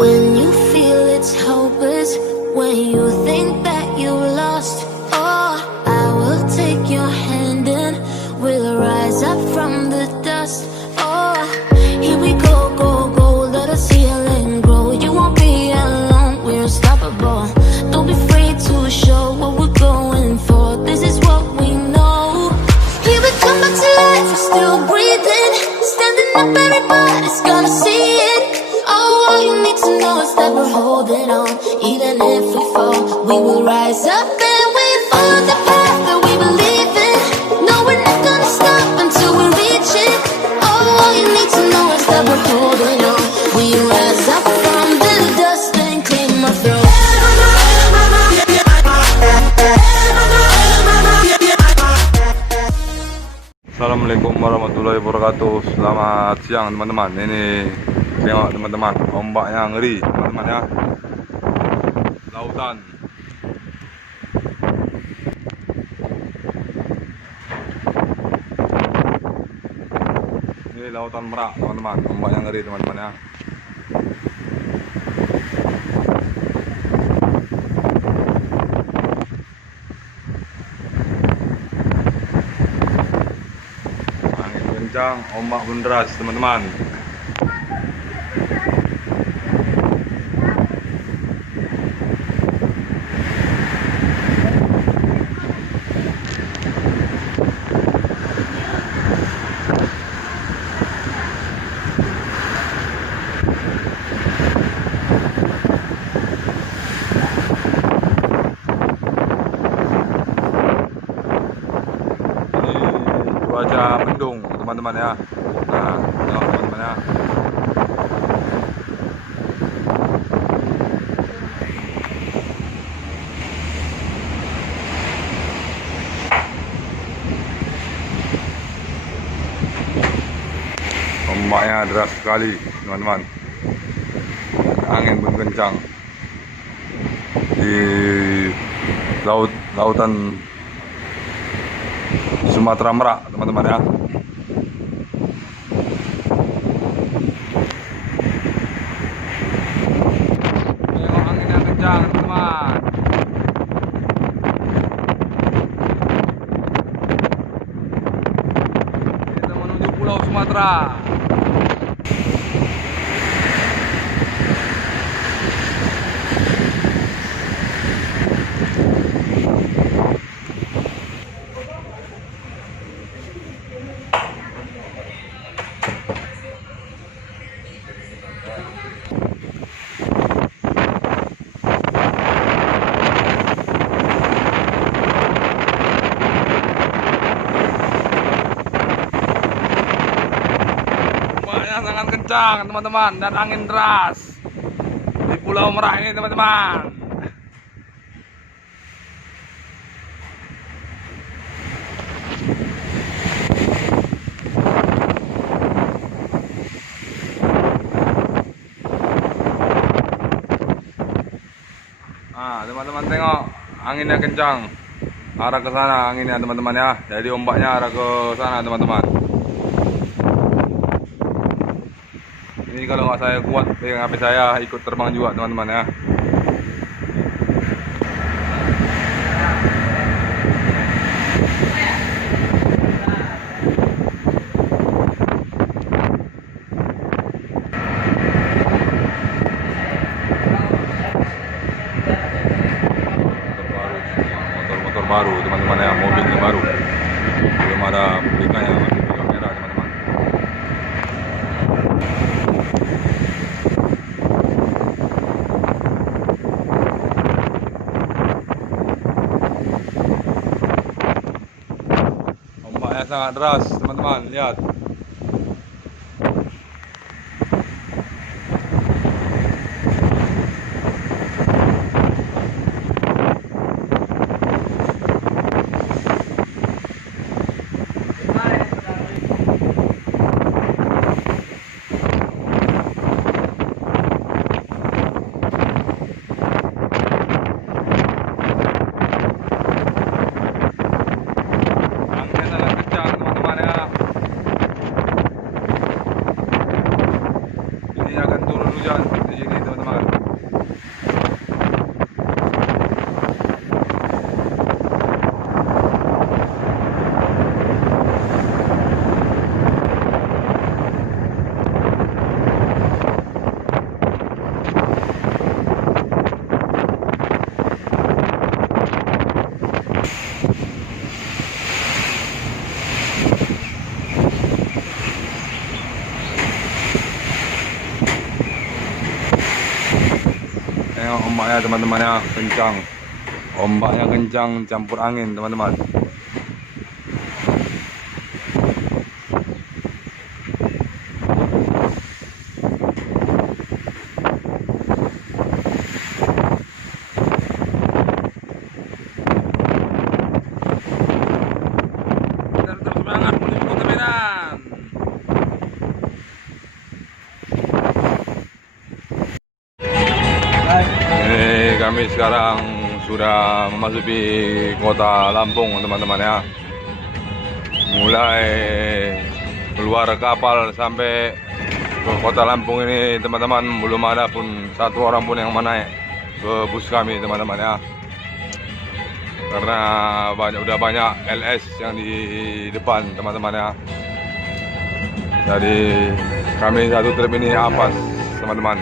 When you feel it's hopeless, when you think that you lost, oh, I will take your hand and we'll rise up from the dust. Oh, here we go, go, go, let us heal and grow. You won't be alone, we're unstoppable. Don't be afraid to show what we're going for. This is what we know. Here we come back to life, we're still breathing. Standing up, everybody's gonna see it. Oh, all you need to know is that we're holding on. Even if we fall, we will rise up and we follow the path that we believe in. No, we're not gonna stop until we reach it. Oh, all you need to know is that we're holding on. We rise up from the dust and claim our throne. Assalamualaikum warahmatullahi wabarakatuh. Selamat siang teman-teman. Ini tengok teman-teman, ombaknya ngeri teman-teman ya. Lautan. Ini lautan Merak teman-teman, ombaknya ngeri teman-teman ya. Kencang, ombak pun deras teman-teman. Ini cuaca mendung teman-teman ya. Nah, tengok teman-teman ya. Ombaknya deras sekali teman-teman. Angin pun kencang di lautan Sumatera Merak teman-teman ya. Tengok anginnya kencang teman-teman. Kita menuju Pulau Sumatera. Sangat kencang teman-teman dan angin deras di Pulau Merak ini teman-teman. Nah teman-teman tengok anginnya kencang, arah ke sana anginnya teman-teman ya. Jadi ombaknya arah ke sana teman-teman. Ini kalau nggak saya kuat pegang HP saya ikut terbang juga teman-teman ya. Motor baru teman-teman ya, mobilnya baru, belum ada publikanya, masih pegang merah teman-teman. Ombaknya sangat deras teman-teman, lihat. ini teman-teman. Ombaknya teman-teman ya, kencang. Ombaknya kencang campur angin teman-teman. Kita tetap semangat menuju kota Medan. Kami sekarang sudah memasuki kota Lampung teman-teman ya. Mulai keluar kapal sampai ke kota Lampung ini teman-teman, belum ada pun satu orang pun yang menaik ke bus kami teman-teman ya. Karena udah banyak ALS yang di depan teman-teman ya. Jadi kami satu trip ini apes teman-teman.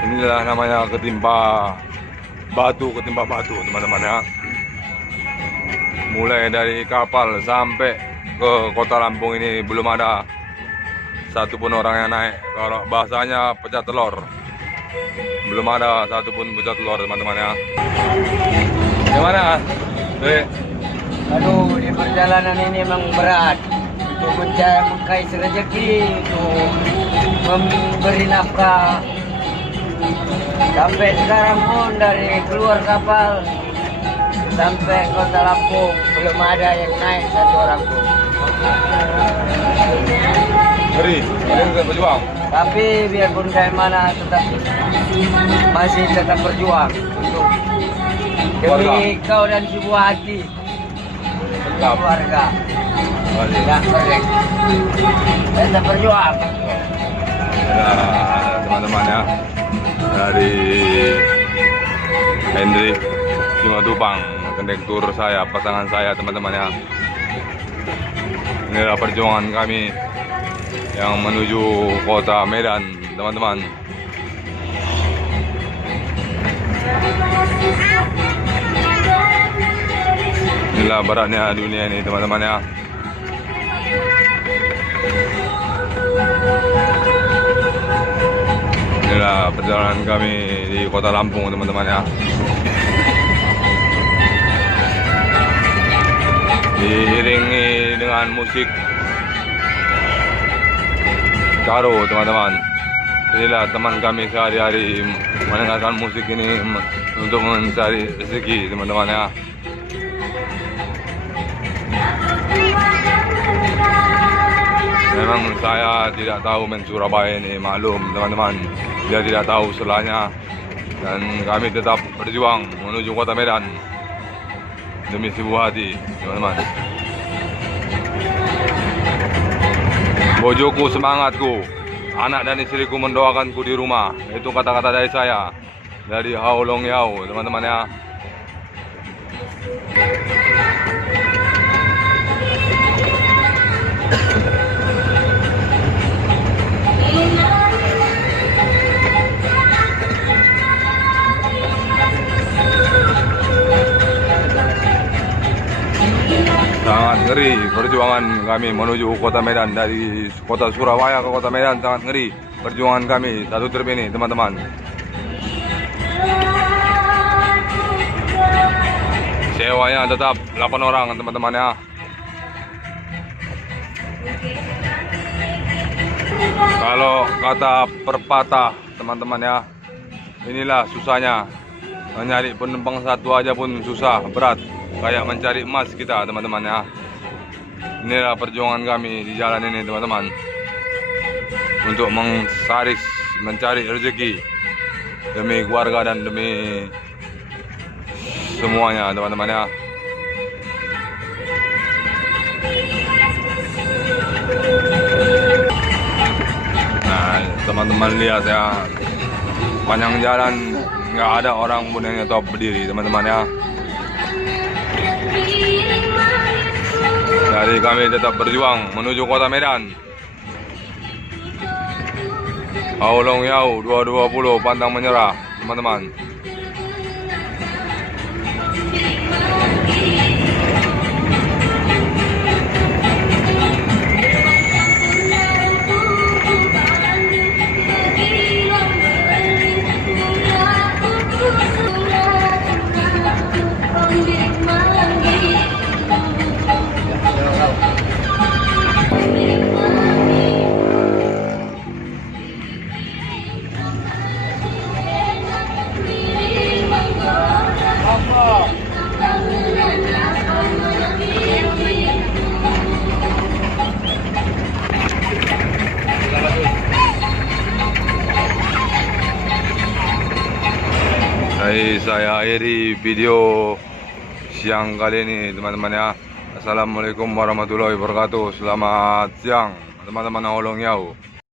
Inilah namanya ketimpa batu teman-teman ya. Mulai dari kapal sampai ke kota Lampung ini belum ada satupun orang yang naik. Kalau bahasanya pecah telur, belum ada satupun pecah telur teman-teman ya. Gimana? Aduh, di perjalanan ini memang berat untuk mengais rezeki, untuk memberi nafkah. Sampai sekarang pun dari keluar kapal sampai kota Lampung belum ada yang naik satu orang pun. Ngeri, kita berjuang. Tapi biarpun kayak mana masih tetap berjuang untuk demi kau dan si buah hati, keluarga. Tidak boleh. Tetap berjuang. Nah, teman-teman ya, dari Hendrik Simatupang, kondektur saya, pasangan saya teman-teman ya. Inilah perjuangan kami yang menuju kota Medan teman-teman. Inilah beratnya dunia ini teman-teman ya. Inilah perjalanan kami di kota Lampung teman-teman ya. Diiringi dengan musik karo teman-teman. Inilah teman kami sehari-hari mendengarkan musik ini untuk mencari rezeki teman-teman ya. Memang saya tidak tahu main Surabaya ini, maklum teman-teman. Dia tidak tahu selanya. Dan kami tetap berjuang menuju kota Medan demi sebuah hati teman-teman. Bojoku semangatku, anak dan istriku mendoakanku di rumah. Itu kata-kata dari saya, dari Haulong Yau teman-teman ya. Sangat ngeri perjuangan kami menuju kota Medan. Dari kota Surabaya ke kota Medan sangat ngeri perjuangan kami satu trip ini teman-teman. Sewanya tetap 8 orang teman-teman ya. Kalau kata perpatah teman-teman ya, inilah susahnya mencari penumpang satu aja pun susah, berat. Kayak mencari emas kita teman-teman ya. Inilah perjuangan kami di jalan ini teman-teman, untuk mencari rezeki demi keluarga dan demi semuanya teman-teman ya. Nah teman-teman lihat ya, Sepanjang jalan nggak ada orang pun yang nyetop berdiri, teman-teman ya. Jadi kami tetap berjuang menuju kota Medan. Aulong Yau 220 pantang menyerah, teman-teman. Jadi saya akhiri video siang kali ini, teman-teman ya. Assalamualaikum warahmatullahi wabarakatuh. Selamat siang teman-teman Aulong Yau.